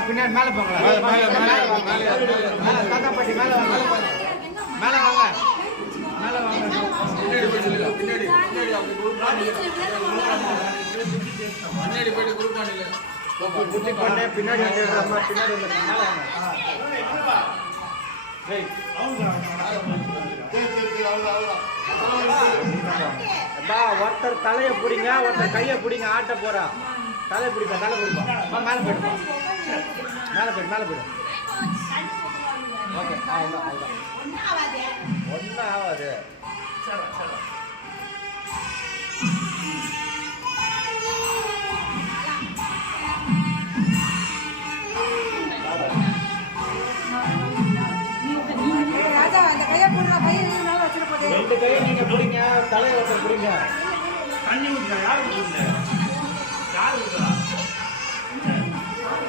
பின்னாடி மேலே போங்களா தாத்தா பாட்டி மேலே வாங்க மேலே வாங்க மேலே வாங்க பின்னாடி போயிட்டு குரூப் குட்டி பண்ண பின்னாடி பின்னாடி ஒருத்தர் தலையை பிடிங்க ஒருத்தர் கையை பிடிங்க ஆட்ட போறா தலை பிடிப்பா தலை பிடிப்பா மேலே போயிடுப்பா மேலே போயிடு ஓகே ஒன்றும் ஆகாது ரெண்டு கையை நீங்க பிடிங்க தலையை ஒருத்தர் பிடிங்க தண்ணி ஊற்றுங்க யாரு ஊற்றுங்க யாரு ஊற்றுறா